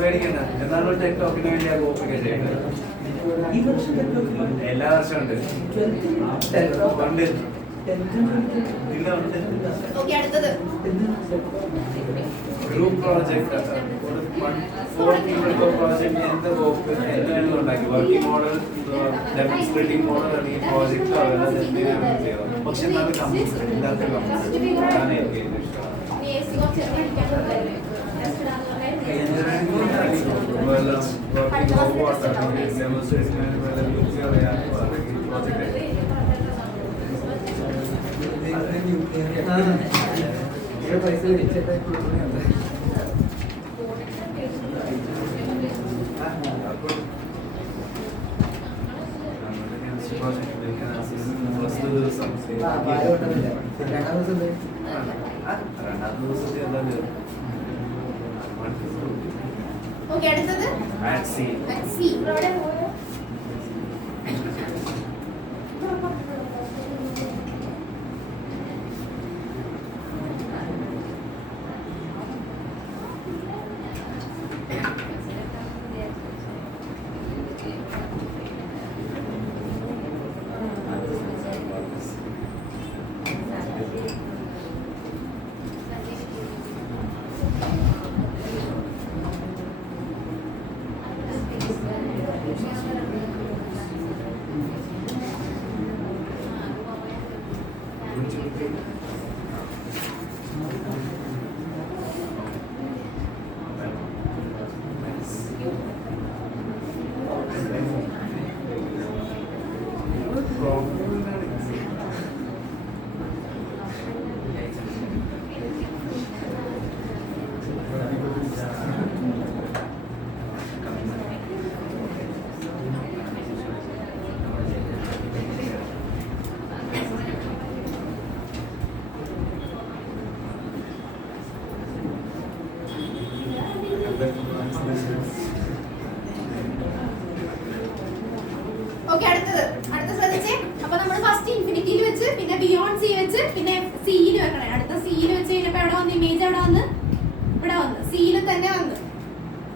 പേടിക്കണ്ട, എന്നാലും ടെക്ടോക്കിന് വേണ്ടി അത് ഓപ്പിക്കാൻ ചെയ്യണ്ടത്. എല്ലാ വർഷവും ഉണ്ട്. ഗ്രൂപ്പ് പ്രോജക്ട് പ്രോജക്ട് എന്ത് വോക്ക് എന്തെങ്കിലും ഉണ്ടാക്കി വർക്കിംഗ് മോഡൽ ഡെമോൺസ്ട്രേറ്റിംഗ് മോഡൽ അല്ലെങ്കിൽ പ്രോജക്റ്റ് അതെല്ലാം ചെയ്യാം. പക്ഷെ എന്നാലും കമ്പ്യൂട്ടർ ഇല്ലാത്ത കമ്പ്യൂട്ടർ അതാണ് എനിക്ക് ഏറ്റവും ഇഷ്ടം. പൈസ ഫസ്റ്റ് ദിവസം രണ്ടാം ദിവസം രണ്ടാമത്തെ ദിവസത്തെ എല്ലാം ഓക്കെ അടുത്തത് At sea. At sea. Okay അടുത്തത് അടുത്ത ശ്രദ്ധിച്ചേ. അപ്പൊ നമ്മൾ ഫസ്റ്റ് ഇൻഫിനിറ്റിയിൽ വെച്ച് പിന്നെ ബിയോണ്ട് സി വെച്ച് പിന്നെ സിയിൽ വെക്കണേ. അടുത്ത സിയിൽ വെച്ച് കഴിഞ്ഞപ്പോ എവിടെ വന്ന് ഇമേജ് എവിടെ വന്ന് ഇവിടെ വന്ന് സിയിൽ തന്നെ വന്ന്.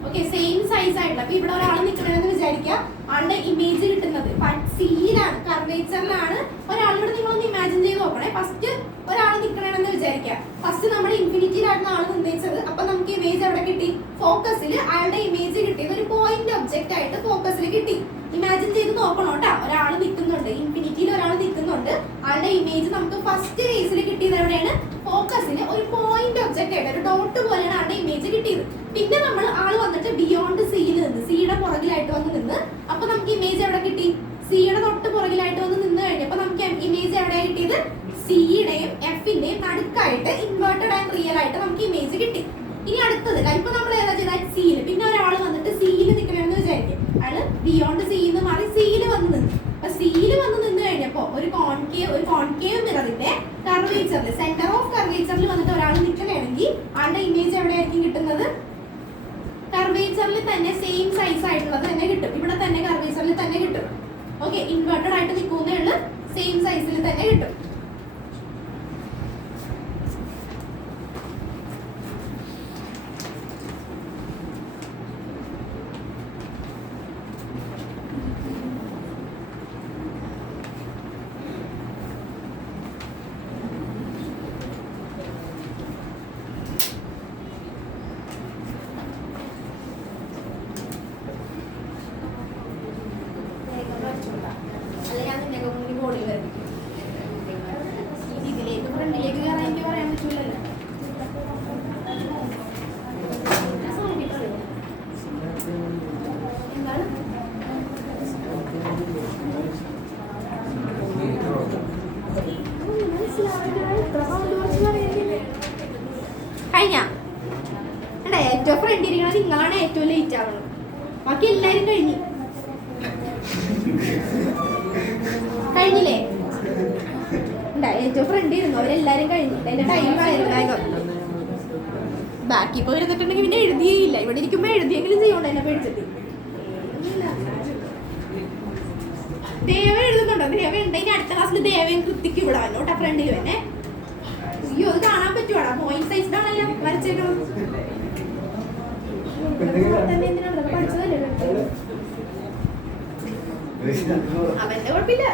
ഓക്കെ സെയിം സൈസ് ആയിട്ടുള്ള. അപ്പൊ ഇവിടെ ഒരാൾ നിൽക്കണമെന്ന് വിചാരിക്കുക. ആളുടെ ഇമേജ് കിട്ടുന്നത് സിയിലാണ്, കർവേച്ചറിലാണ്. ഒരാളിവിടെ നിങ്ങളൊന്ന് ഇമാജിൻ ചെയ്ത് നോക്കണേ. ഫസ്റ്റ് ഒരാൾ നിൽക്കണമെന്ന് വിചാരിക്കുക. ഫസ്റ്റ് നമ്മൾ ഇൻഫിനിറ്റിയിലായിരുന്നു ആൾ നിർണ്ണയിച്ചത്. അപ്പൊ നമുക്ക് ഇമേജ് എവിടെ കിട്ടി? ഫോക്കസിൽ അയാളുടെ ഇമേജ് കിട്ടിയത് ഒരു പോയിന്റ് ഒബ്ജക്റ്റ് ആയിട്ട് ഫോക്കസിൽ കിട്ടി. ഇമാജിൻ ചെയ്ത് നോക്കണം കേട്ടോ. ഒരാൾ നിൽക്കുന്നുണ്ട്, ഇൻഫിനിറ്റിയിൽ ഒരാൾ നിൽക്കുന്നുണ്ട്. ആളുടെ ഇമേജ് നമുക്ക് ഫസ്റ്റ് കേസിൽ കിട്ടിയത് എവിടെയാണ്? ഫോക്കസിന് ഒരു പോയിന്റ് ഒബ്ജക്റ്റ് ആയിട്ട് ഒരു ഡോട്ട് പോലെയാണ് ആളുടെ ഇമേജ് കിട്ടിയത്. പിന്നെ നമ്മൾ ആള് വന്നിട്ട് ബിയോണ്ട് സിയിൽ നിന്ന് സിയുടെ പുറകിലായിട്ട് വന്ന് നിന്ന്. അപ്പൊ നമുക്ക് ഇമേജ് എവിടെ കിട്ടി? സിയുടെ തൊട്ട് പുറകിലായിട്ട് വന്ന് നിന്ന് കഴിഞ്ഞപ്പോ നമുക്ക് ഇമേജ് എവിടെയാണ് കിട്ടിയത്? സിയുടെയും എഫിന്റെയും നടുക്കായിട്ട് ഇൻവേർട്ടഡ് ആൻഡ് റിയൽ ആയിട്ട് നമുക്ക് ഇമേജ് കിട്ടി. ഇനി അടുത്തത് ഇപ്പൊ നമ്മൾ ഏതാ ചെയ്താൽ സിയിൽ. പിന്നെ ഒരാൾ വന്നിട്ട് സിയിൽ നിൽക്കണമെന്ന് വിചാരിക്കും. അയാള് ബിയോണ്ട് സിന്ന് മാറി സിയിൽ വന്ന് നിന്ന്. അപ്പൊ സിയിൽ വന്ന് നിന്ന് കഴിഞ്ഞപ്പോ ഒരു കോൺകേവ് മിററിന്റെ കർവേച്ചറിൽ സെന്റർ ഓഫ് കർവേച്ചറിൽ വന്നിട്ട് ഒരാൾ നിൽക്കണമെങ്കിൽ ആളുടെ ഇമേജ് എവിടെയായിരിക്കും കിട്ടുന്നത്? കർവേച്ചറിൽ തന്നെ സെയിം സൈസ് ആയിട്ടുള്ളത് തന്നെ കിട്ടും. ഇവിടെ തന്നെ കർവേച്ചറിൽ തന്നെ കിട്ടും. ഓക്കെ ഇൻവേർട്ടഡ് ആയിട്ട് നിൽക്കുന്നേ ഉള്ളു, സെയിം സൈസിൽ തന്നെ കിട്ടും. ഇതിലേക്ക് ഫ്രണ്ടിലേക്ക് കയറാൻ എനിക്ക് പറയാൻ പറ്റൂലല്ലോ. എന്താണ് കഴിഞ്ഞ ഏറ്റവും ഫ്രണ്ട് ഇരിക്കണത് നിങ്ങളാണ് ഏറ്റവും ലേറ്റ് ആവുന്നത്. ബാക്കി എല്ലാരും കഴിഞ്ഞില്ലേ? ഏറ്റവും ഫ്രണ്ട് ഇരുന്നു അവരെല്ലാരും കഴിഞ്ഞു. എന്റെ ടൈം ആയിരുന്നു. ബാക്കി ഇപ്പൊ ഇരുന്നിട്ടുണ്ടെങ്കിൽ പിന്നെ എഴുതിയില്ല. ഇവിടെ ഇരിക്കുമ്പോ എഴുതിയെങ്കിലും ചെയ്യണ്ട എന്നെ പേടിച്ചിട്ട്. ദേവ എഴുതുന്നുണ്ടോ? ദേവ ഉണ്ടെങ്കിൽ അടുത്ത ക്ലാസ്സിൽ ദേവയും കൃത്തിക്ക് ഇവിടെ വന്നോട്ടാ ഫ്രണ്ടിൽ തന്നെ. അയ്യോ അത് കാണാൻ പറ്റുവാടാ. പോയിന്റ് സൈസ്ഡ് ആണല്ലോ വരച്ചേക്കണം. പഠിച്ചതല്ലേ അവന്റെ കുഴപ്പമില്ല.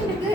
നിനക്ക്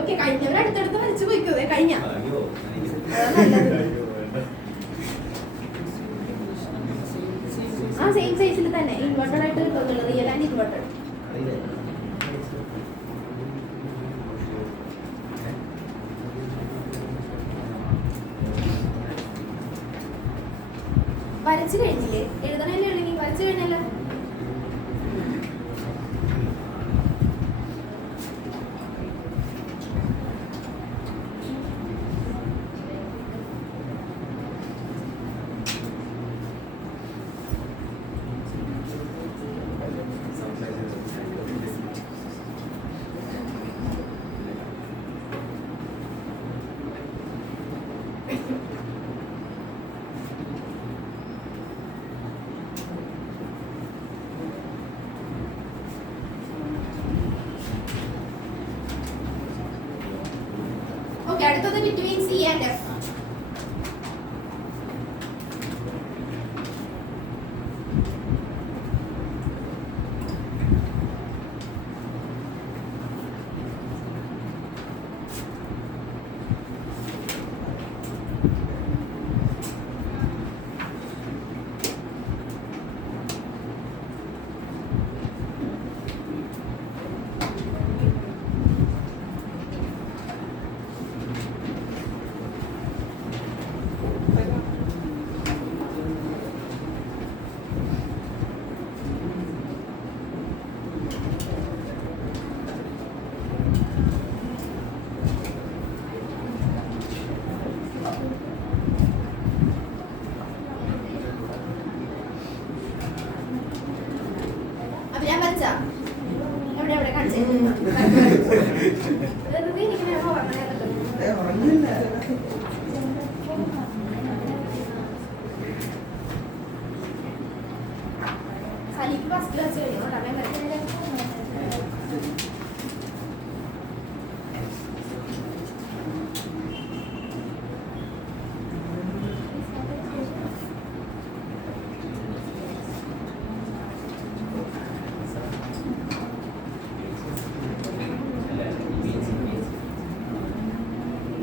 ഓക്കെ, കഴിഞ്ഞവർ അടുത്തടുത്ത് വലിച്ചു പോയിക്കോ. കഴിഞ്ഞ നല്ലത്. ആ സെയിം സൈസിൽ തന്നെ ഇൻവെർട്ടഡ് ആയിട്ട് കിട്ടുന്നുള്ളൂ, റിയൽ ആൻഡ് ഇൻവെർട്ടഡ്. വരച്ചു കഴിഞ്ഞില്ലേ? എഴുതണല്ലേ ഉള്ളെങ്കിൽ വരച്ചു കഴിഞ്ഞല്ലോ. ഓക്കെ, അടുത്തത് ബിറ്റ്വീൻ സി ആൻഡ് എഫ്. അപ്പൊ ഞാൻ വരച്ചാ എവിടെ എവിടെ കാണിച്ചേ? വെറുതെ ഇരിക്കണ സലീക്ക് ഫസ്റ്റ് ക്ലാസ് കഴിഞ്ഞു.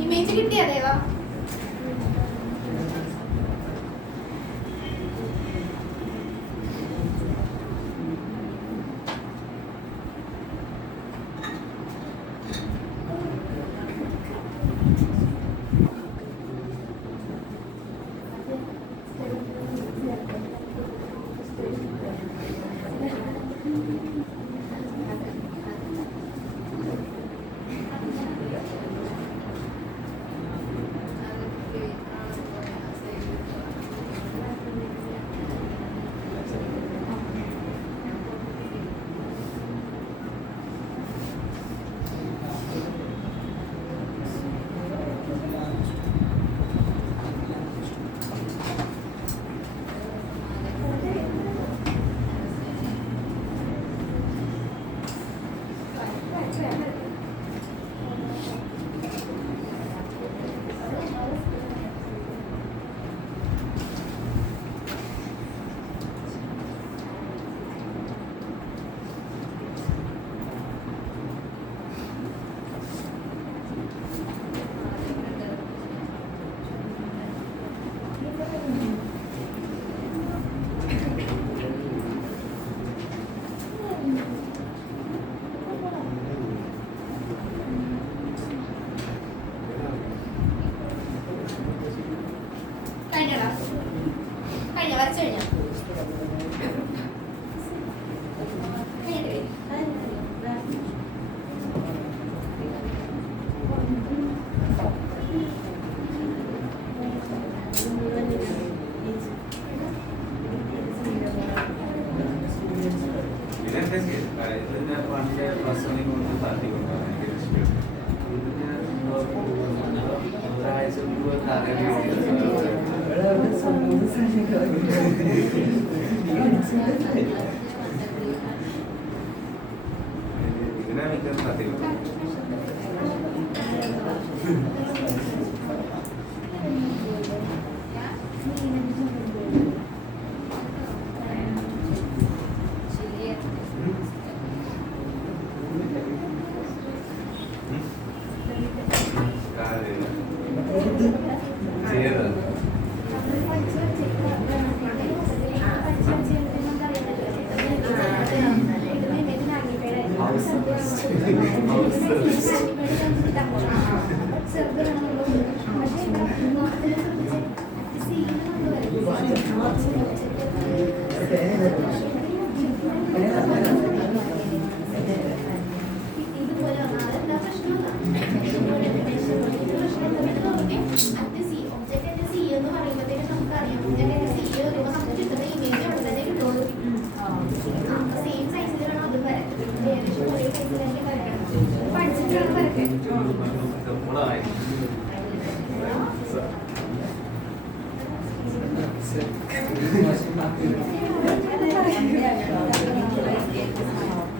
ഇമേജ് കിട്ടിയതേവാ? കഴിഞ്ഞടാ, കഴിഞ്ഞ വരച്ചു കഴിഞ്ഞ ഇതിന്റെ ഫസ്റ്റ് കൊണ്ട് താത്തി കൊണ്ടാണ് എനിക്ക് ഇതുപോലത്തെ അറിയാൻ ഇതിനെ മിക്കത് സത്യം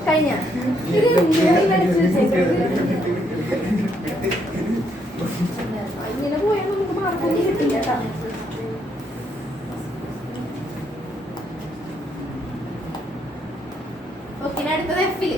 കഴിഞ്ഞ ഇങ്ങനെ പോയാൽ നമുക്ക് മാർക്കൊന്നും കിട്ടില്ല കേട്ടോ. ഓക്കെ, അടുത്തത് എഫില്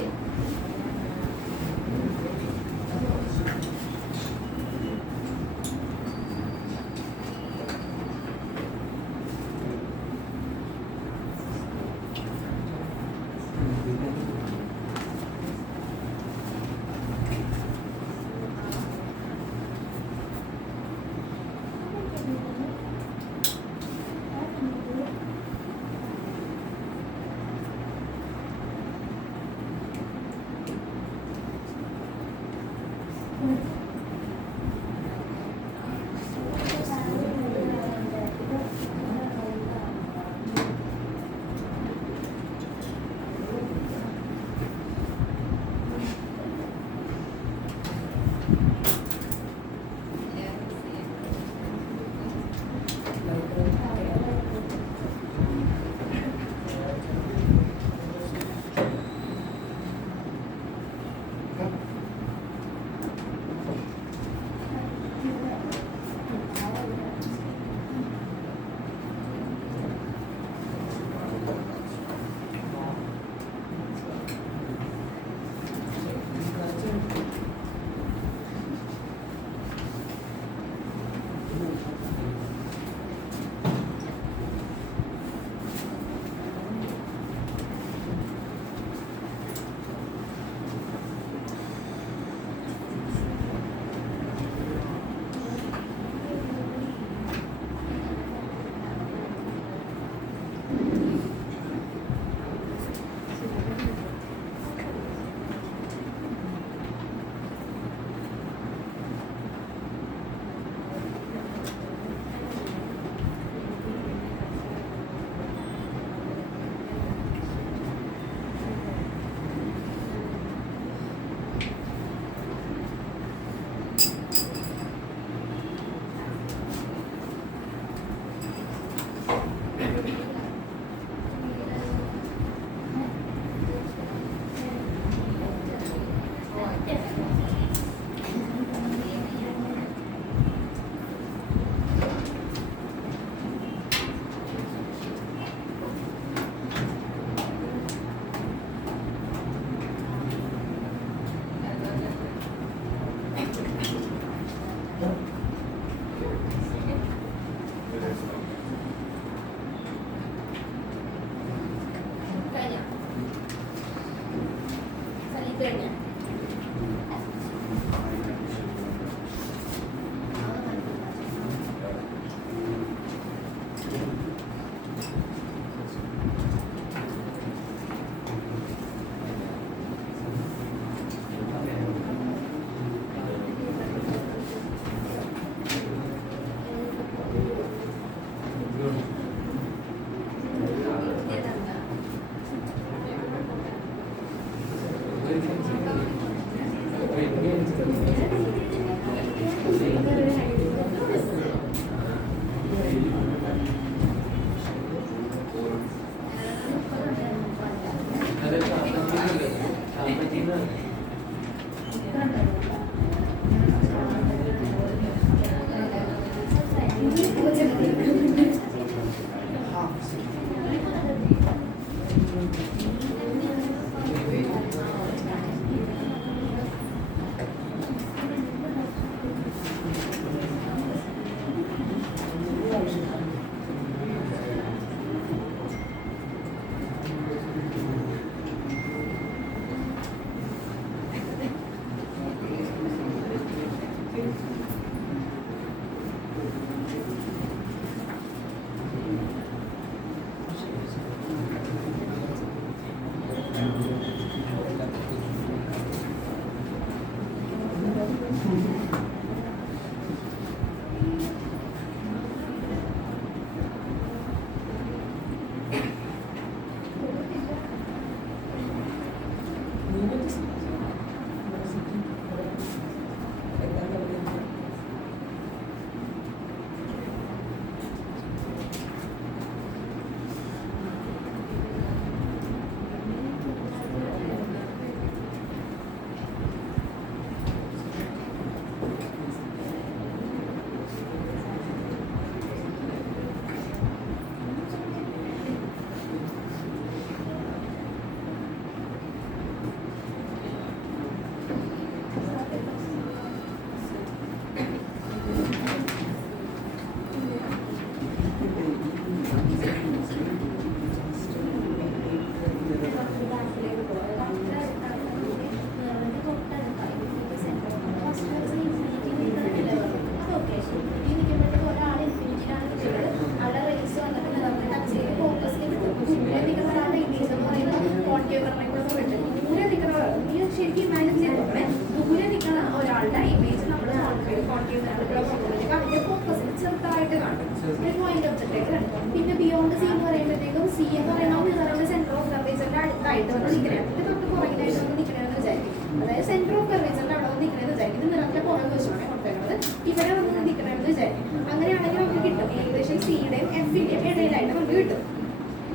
ചെറുതായിട്ട് കാണും. ഒരു പോയിന്റ് ഒബ്ജക്റ്റായിട്ട് കാണും. പിന്നെ ബിയോണ്ട് സി എന്ന് പറയുമ്പോഴത്തേക്കും സി എന്ന് പറയുമ്പോൾ മിററിന്റെ സെന്റർ ഓഫ് കർവേച്ചറിന്റെ അടുത്തായിട്ട് വന്ന് നിൽക്കണേ, അതിന്റെ തൊട്ട് പുറകിലായിട്ട് വന്ന് നിൽക്കണമെന്ന് വിചാരിക്കും. അതായത് സെന്റർ ഓഫ് കർവേച്ചറിന്റെ അവിടെ വന്ന് നിൽക്കണമെന്ന് വിചാരിക്കും. ഇത് മിററിന്റെ പുറകെ വെച്ചാണ് കൊടുത്തേക്കുന്നത്. ഇവിടെ വന്ന് നിൽക്കണമെന്ന് വിചാരിക്കും. അങ്ങനെയാണെങ്കിൽ നമുക്ക് കിട്ടും ഏകദേശം സിയുടെയും എഫിന്റെയും ഇടയിലായിട്ട് നമുക്ക് കിട്ടും.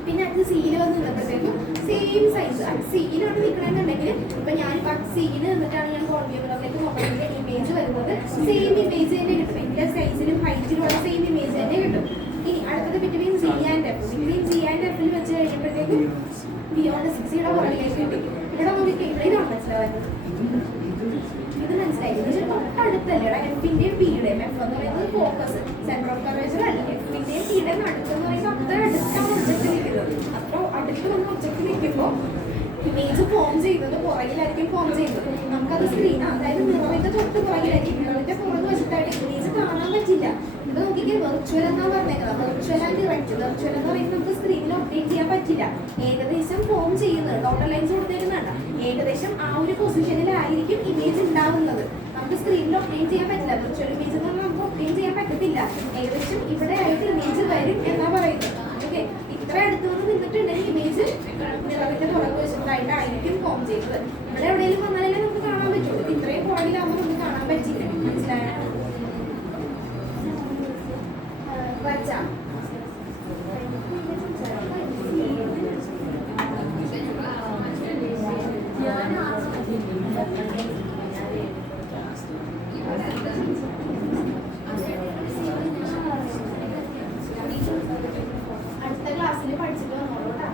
പിന്നെ അത് സിയിൽ വന്ന് നിന്നപ്പോഴത്തേക്കും സെയിം സൈസ് അത് സിയിലാണ് നിൽക്കണമെന്നുണ്ടെങ്കിൽ ഇപ്പൊ ഞാൻ സിയിൽ നിന്നിട്ടാണ് ഞാൻ കോൺവ്യൂമിലേക്ക് നോക്കുന്നതിന്റെ ഇമേജ് വരുന്നത്. സെയിം ഇമേജ് തന്നെ കിട്ടും. എല്ലാ സൈസിലും ഹൈറ്റിലുള്ള സെയിം ഇമേജ് തന്നെ കിട്ടും. ഇനി അടുത്തത് between C and F. Between C and എഫിൽ വെച്ച് കഴിയുമ്പോഴത്തേക്കും ബിയോണ്ട് 60യുടെ പുറകിലേക്ക് കിട്ടി. ഇവിടെ നോക്കി ഇവിടെയാണ് മനസ്സിലാവുന്നത്. ഇത് മനസ്സിലായി. തൊട്ടടുത്തല്ലേ എഫിന്റെയും പിയുടെയും. എഫ് എന്ന് പറയുന്നത് ഫോക്കസ് സെന്റർ ഓഫ് കർവേച്ചർ അല്ല. എഫിന്റെയും പിയുടെയും അടുത്തെന്ന് പറയുമ്പോൾ അത്ര അടുത്താണ് ഒബ്ജക്റ്റ് നിൽക്കുന്നത്. അത്ര അടുത്ത് വന്ന് ഒബ്ജക്റ്റ് നിൽക്കുമ്പോൾ ഇമേജ് ഫോം ചെയ്യുന്നത് പുറകിലായിരിക്കും ഫോം ചെയ്യുന്നത്. നമുക്കത് സ്ക്രീൻ അതായത് മിററിന്റെ തൊട്ട് പുറകിലായിരിക്കും. മിററിന്റെ പുറകെ വെച്ചിട്ടായിട്ട് ഇമേജ് കാണാൻ പറ്റില്ല. ഇത് നോക്കിക്കാൻ വെർച്വൽ എന്നാ പറഞ്ഞേക്കുന്നത്. Virtual and direct. വെർച്വൽ എന്ന് പറയുന്നത് നമുക്ക് സ്ക്രീനിൽ ഒപ്ഡേറ്റ് ചെയ്യാൻ പറ്റില്ല. ഏകദേശം ഫോം ചെയ്യുന്നത് ഡോട്ടർ ലൈൻസ് കൊടുത്തേക്കുന്നുണ്ട്. ഏകദേശം ആ ഒരു പൊസിഷനിലായിരിക്കും ഇമേജ് ഉണ്ടാവുന്നത്. നമുക്ക് സ്ക്രീനിൽ ഒപ്ഡേറ്റ് ചെയ്യാൻ പറ്റില്ല. വെർച്വൽ ഇമേജ് എന്ന് പറഞ്ഞാൽ നമുക്ക് ഒപ്ഡേറ്റ് ചെയ്യാൻ പറ്റത്തില്ല. ഏകദേശം ഇവിടെ ആയിട്ട് ഇമേജ് വരും എന്നാ പറയുന്നത്. ഓക്കെ, ഇത്ര അടുത്ത് വന്ന് നിന്നിട്ടുണ്ടെങ്കിൽ ഇമേജ് മിററിന്റെ പുറകെ വെച്ചിട്ടായിട്ടായിരിക്കും ഫോം ചെയ്യുന്നത്. ഇവിടെ എവിടെയെങ്കിലും വന്നാലേ നമുക്ക് കാണാൻ പറ്റുള്ളൂ. ഇത്രയും പുറകിലാവുമ്പോൾ നമുക്ക് കാണാൻ പറ്റില്ല. മനസ്സിലായോ? വരച്ചാ അടുത്ത ക്ലാസ്സിൽ പഠിച്ചിട്ട് വന്നോളൂട്ടാ.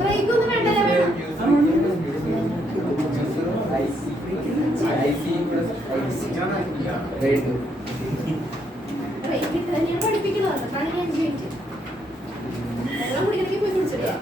ബ്രേക്കൊന്നും വേണ്ടല്ലോ. ബ്രേക്ക് ഇട്ട് തന്നെയാണ് പഠിപ്പിക്കുന്നത്. അതാണ് ഞാൻ ചോദിച്ചത്. വെള്ളം കുടിക്കണമെങ്കിൽ പോയി കുടിച്ചില്ലേ?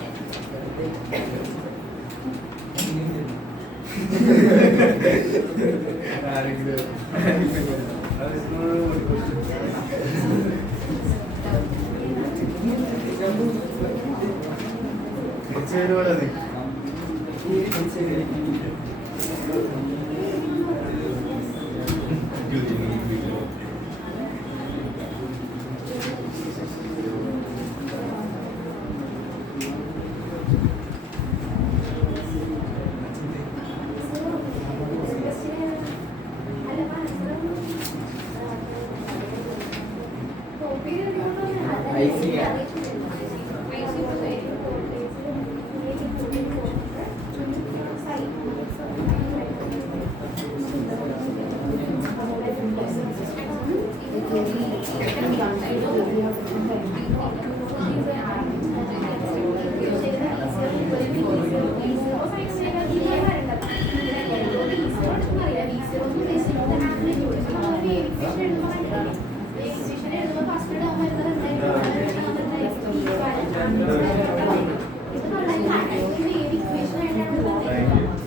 ഫസ്റ്റ്